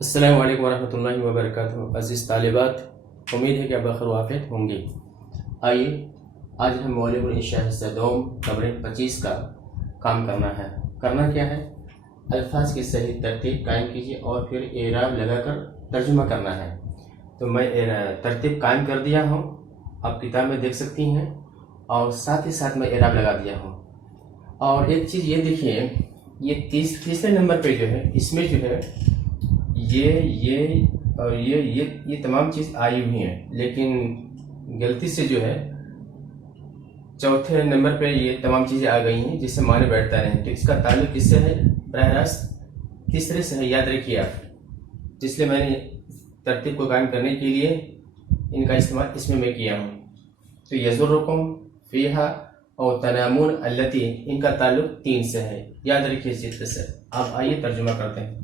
अस्सलामु अलैकुम वरहमतुल्लाहि वबरकातुहू। अज़ीज़ तालिबात, उम्मीद है कि आप बखैर वाफ़ियत होंगी। आइए आज हम मौलिबुल इंशा हिस्सा दोम तमरीन 25 का काम करना क्या है। अल्फाज की सही तरतीब कायम कीजिए और फिर एराब लगाकर तर्जुमा करना है। तो मैं तरतीब कायम कर दिया हूँ, आप किताब में देख सकती हैं, और साथ ही साथ मैं एराब लगा दिया हूँ। और एक चीज़ ये देखिए, ये तीसरे नंबर पे जो है, इसमें जो है ये और ये तमाम चीज़ आई हुई हैं, लेकिन गलती से जो है चौथे नंबर पे ये तमाम चीज़ें आ गई हैं जिससे माने बैठता नहीं। तो इसका ताल्लुक किससे है? बराह रास्त तीसरे से है, याद रखिए आप। इसलिए मैंने तरतीब को कायम करने के लिए इनका इस्तेमाल इसमें मैं किया हूँ। तो यज़ुर्रुकुम फ़ीहा और तनामुन अल्लती, इनका ताल्लुक 3 से है, याद रखिए इस चीज़ से। अब आइए तर्जुमा करते हैं।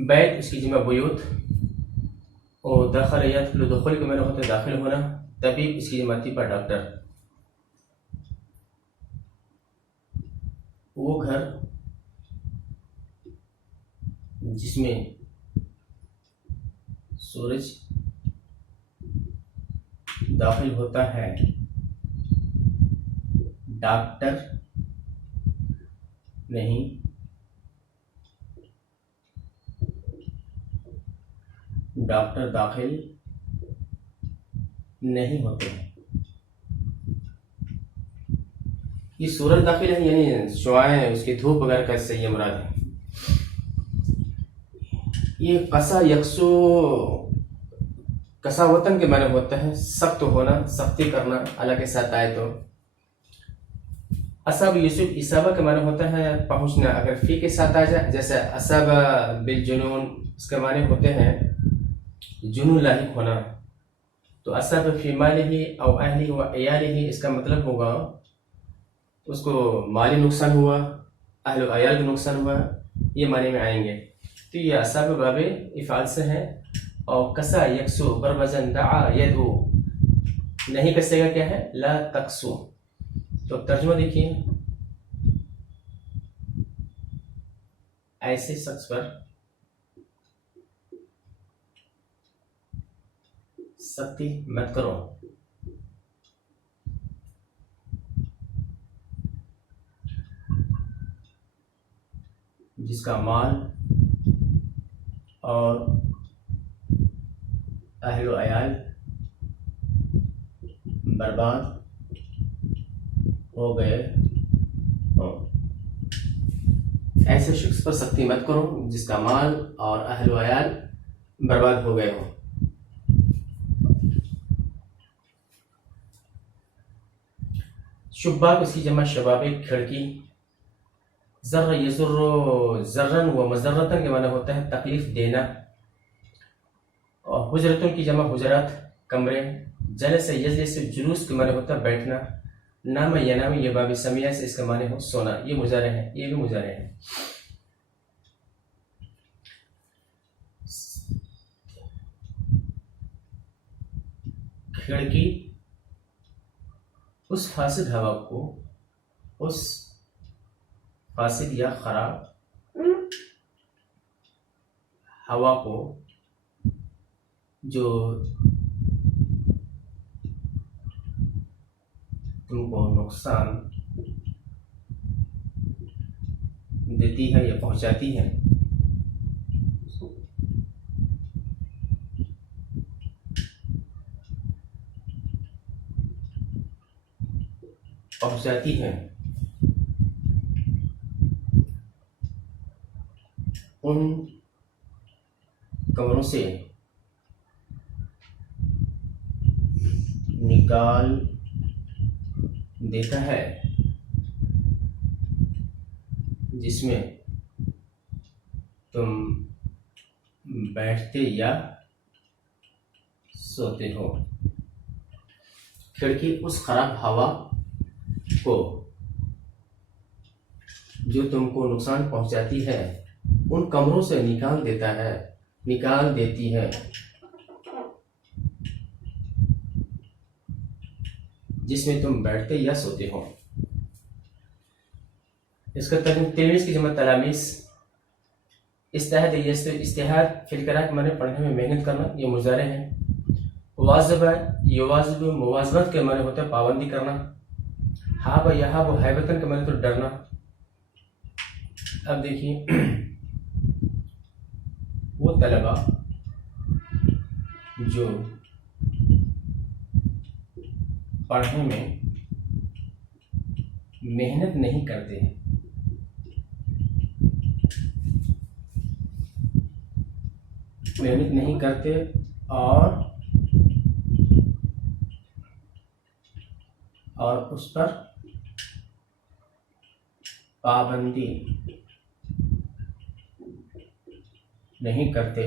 बैत उसकी जमा बुयूत, और दखल यदखुलु दुखुल के मैंने होता है दाखिल होना। तबीब इसकी जमा तिब्बा डॉक्टर। वो घर जिसमें सूरज दाखिल होता है, डॉक्टर नहीं, डॉक्टर दाखिल नहीं होते हैं। ये सूरज दाखिल है यानी शुआएं उसकी धूप वगैरह का सही है मुराद है। ये कसा यकसो, कसा वतन के माने होता है सख्त होना, सख्ती करना। अल्लाह के साथ आए तो असब यूसुफ इसाबा के माने होता है पहुंचना। अगर फी के साथ आ जाए, जैसे असब बिल जुनून, इसके माने होते हैं जुनून लाहिक होना। तो असब फी मालिही और अहली व अयालिही, इसका मतलब होगा उसको माली नुकसान हुआ, अहल व अयाल का नुकसान हुआ, ये माने में आएंगे। तो ये असब बाबे इफ़ाल से है। और कसा यकसु बरवजन दआ यदू, नहीं कसेगा क्या है? ला तकसु। तो तर्जुमा देखिए, ऐसे शख्स पर सख्ती मत करो जिसका माल और अहल अयाल बर्बाद हो गए हो। ऐसे शख्स पर सख्ती मत करो जिसका माल और अहल अयाल बर्बाद हो गए हो। शुब्बाक उसकी जमा शबाबे, खिड़की। ज़र्र यज़ुर्रु ज़र्रन व मज़र्रतन के माना होता है तकलीफ देना। और हुजरतुन की जमा हुजरात, कमरे। जलस यजलिस जुलूस के माने होता है बैठना। नाम यनाम, ये बाब समिया से इसका माने हो सोना। ये मुजारे हैं, ये भी मुजारे हैं। खिड़की उस फासिद हवा को, उस फासिद या खराब हवा को जो तुमको नुकसान देती है या पहुंचाती है, उन कमरों से निकाल देता है जिसमें तुम बैठते या सोते हो। खिड़की उस खराब हवा को जो तुमको नुकसान पहुंचाती है उन कमरों से निकाल देता है, निकाल देती है जिसमें तुम बैठते या सोते हो। इसका तलमीज़ की जमा तलामीस, इस्तेहाद इस्तेहाद फिल करा के माने पढ़ने में मेहनत करना, ये मुजारे हैं। वाजिबा युवाजिब मुवाजबत के माने होता है पाबंदी करना। हाब यहाब हैबतन के माने तो डरना। अब देखिए वो तलबा जो पढ़ने में मेहनत नहीं करते हैं, मेहनत नहीं करते और उस पर पाबंदी नहीं करते,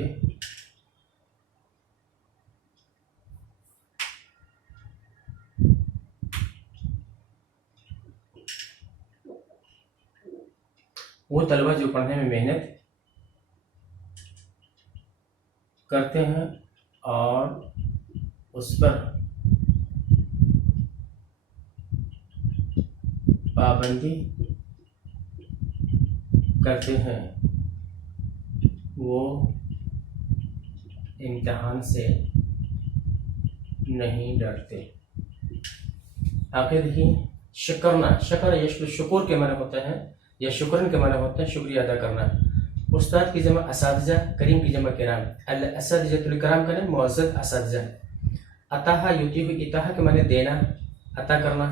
वो तलबा जो पढ़ने में मेहनत करते हैं और उस पर पाबंदी करते हैं, वो इम्तिहान से नहीं डरते। आगे देखिए शुक्रना, शुक्र शुक्र के माने होते हैं या शुक्रन के माने होते हैं शुक्रिया अदा करना। उस्ताद की जमा असातिज़ा, करीम की जमा किराम। अल असातिज़ातुल किराम का नाम मुअज़्ज़ज़ असातिज़ा। अताहा युतीहु, इताहा के माने देना, अता करना।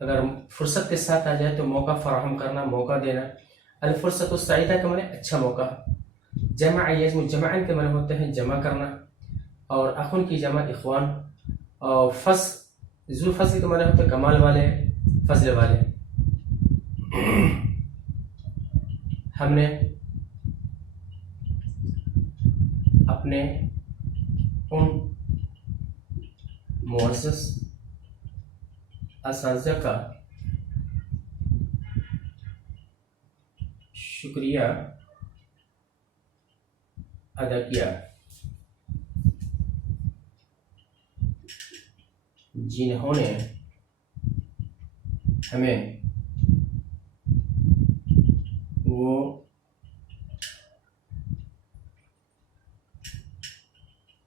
अगर फुर्सत के साथ आ जाए तो मौका फराहम करना, मौका देना। अल फुर्सतु सईदा के माने अच्छा मौका। जमा यज़्मु, जमाअन के माने होते हैं जमा करना। और अखुन की जमा इख्वान। और ज़ुल फज़्ल के माने होते हैं कमाल वाले, फजल वाले। हमने अपने उन मुअज़्ज़ज़ असातिज़ा का शुक्रिया अदा किया जिन्होंने हमें वो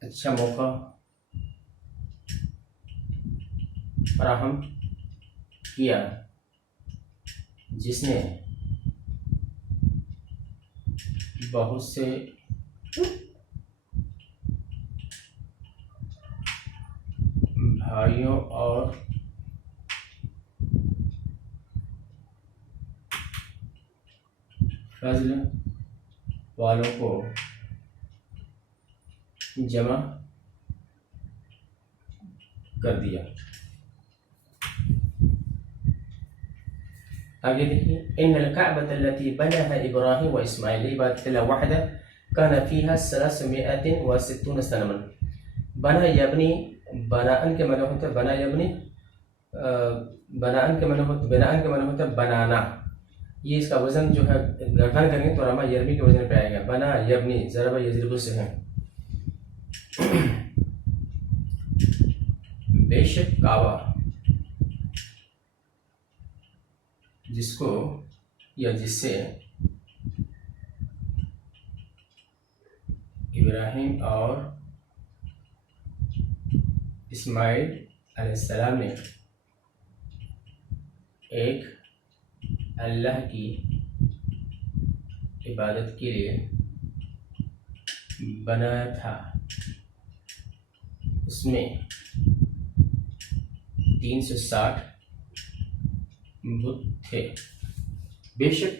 अच्छा मौका फराहम किया जिसने बहुत से भाइयों और फजल वालों को जमा कर दिया। आगे देखिए इन्नल कअबतल्लती बनाहा इब्राहीम व इस्माईल इबादतल्लाह वहदा काना फीहा 360 सनमन। बना यबनी, बनाअन के माने होता है बना यबनी, बनाअन के माने होता है बनाना। ये इसका वजन जो है गर्दन करेंगे तो रामा यरमी के वजन पे आएगा। बना यबनी ज़रबा यज़रिबु से है। बेशक काबा जिसको या जिससे इब्राहिम और इस्माइल अलैहिस्सलाम ने एक अल्लाह की इबादत के लिए बनाया था, उसमें 360 बुत थे। बेशक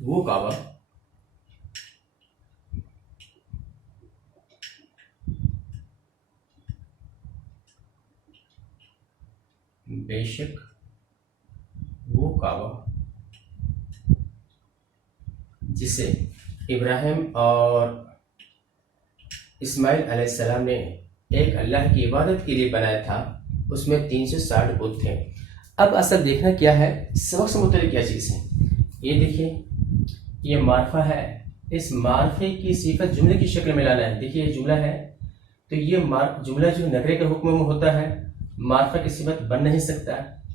वो काबा जिसे इब्राहिम और इस्माइल अलैहिस्सलाम ने एक अल्लाह की इबादत के लिए बनाया था, उसमें 360 बुत थे। अब असल देखना क्या है, सबक से मुतल्लिक़ क्या चीज़ है। ये देखिए ये मार्फा है, इस मार्फे की सिफत जुमले की शक्ल में लाना है। देखिए ये जुमला है तो ये जुमला जो नगरे के हुक्म में होता है मार्फा की सिफत बन नहीं सकता,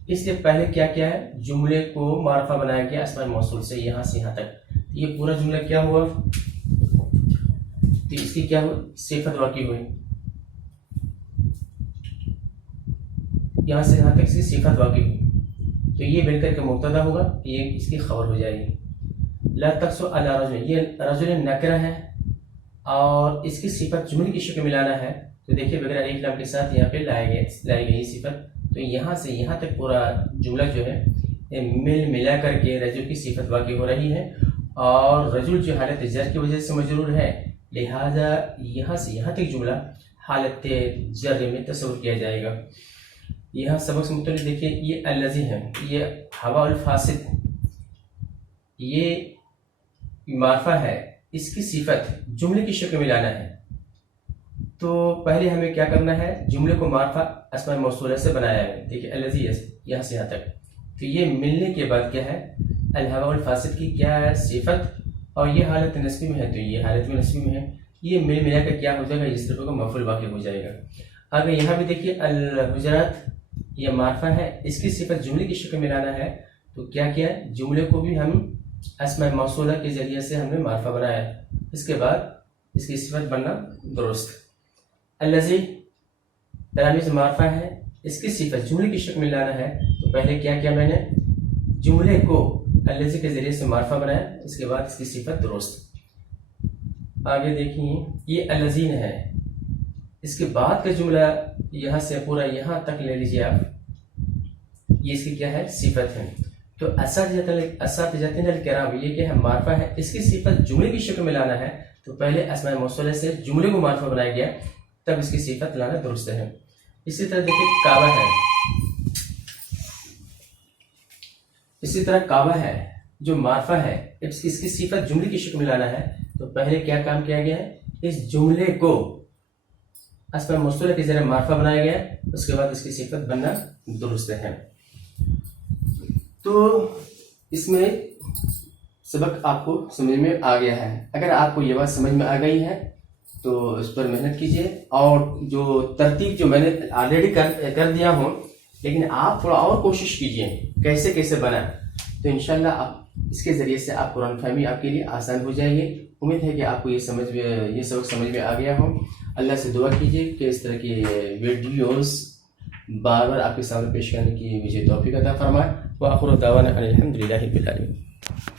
इसलिए पहले क्या किया है, जुमले को मार्फा बनाया गया अस्मा मौसूल से यहाँ से यहाँ तक। ये पूरा जुमला क्या हुआ, तो इसकी क्या हुई, सिफत वाक़ई हुई। यहाँ से यहाँ तक इसकी सिफत वाक़ई हुई, तो ये मिलकर के मुब्तदा होगा, ये इसकी खबर हो जाएगी। ला तक्सु अला रजुल, ये रजुल नकरा है और इसकी सिफत जुमले की शक्ल में लाना है। तो देखिए बगैर अलिफ लाम के साथ यहाँ पे लाई गई सिफत। तो यहाँ से यहाँ तक पूरा जुमला जो है मिल मिला करके रजुल की सिफत वाक़ई हो रही है, और रजुल जो हालत जर की वजह से मजरूर है, लिहाजा यहाँ से यहाँ तक जुमला हालत जर में तस्वुर किया जाएगा। यहाँ सबक से मुतल्लिक़ देखिए, ये अल्लज़ी है, ये हवा अल फासिद, ये मारफा है, इसकी सिफत जुमले की शक्ल में लाना है। तो पहले हमें क्या करना है, जुमले को मारफा अस्मा मौसूला से बनाया है। देखिए अल्लज़ी यहाँ से यहाँ तक, तो ये मिलने के बाद क्या है, अल हवा अल फासिद की क्या है सिफत, और ये हालत नस्बी में है, तो ये हालत में नस्बी में है, ये मिल मिला कर क्या हो जाएगा, इस तरह का मफूल वाक़ई हो जाएगा। अगर यहाँ भी देखिए अल हुजरात, ये मारफा है, इसकी सिफत जुमले की शक्ल में लाना है। तो क्या किया, जुमले को भी हम अस्मा मौसूला के जरिए से हमने मारफा बनाया, इसके बाद इसकी सिफत बनना दुरुस्त। अल्लज़ी तलामीज़ मारफा है, इसकी सिफत जुमले की शक्ल में लाना है। तो पहले क्या किया मैंने, जुमले को अल्लज़ी के जरिए से मारफा बनाया, इसके बाद इसकी सिफत दुरुस्त। आगे देखिए, ये अल्लज़ीन है, इसके बाद का जुमला यहाँ से पूरा यहाँ तक ले लीजिए आप, ये इसकी क्या है, सिफत है। तो असातिज़ातिना किराम, ये क्या है, मारफा है, इसकी सिफत जुमले की शक्ल में लाना है। तो पहले अस्मा मौसूला से जुमले को मारफा बनाया गया, तब इसकी सिफत लाना दुरुस्त है। इसी तरह देखिए काबा है, इसी तरह काबा है जो मारफा है, इसकी सिफत जुमले की शक्ल में लाना है। तो पहले क्या काम किया गया है, इस जुमले को अस्मा मौसूला के जरिए मारफा बनाया गया, उसके बाद इसकी सिफत बनना दुरुस्त है। तो इसमें सबक आपको समझ में आ गया है। अगर आपको ये बात समझ में आ गई है तो इस पर मेहनत कीजिए, और जो तरतीब जो मैंने ऑलरेडी कर दिया हूँ, लेकिन आप थोड़ा और कोशिश कीजिए कैसे कैसे बना, तो इंशाल्लाह आप इसके ज़रिए से आप कुरान फहमी आपके लिए आसान हो जाएगी। उम्मीद है कि आपको ये सबक समझ में आ गया हो। अल्लाह से दुआ कीजिए कि इस तरह की वीडियोस बार बार आपके सामने पेश करने की मुझे तौफीक अता फरमाए। व आखिर दावाना अनिल हम्दुलिल्लाहि रब्बिल आलमीन।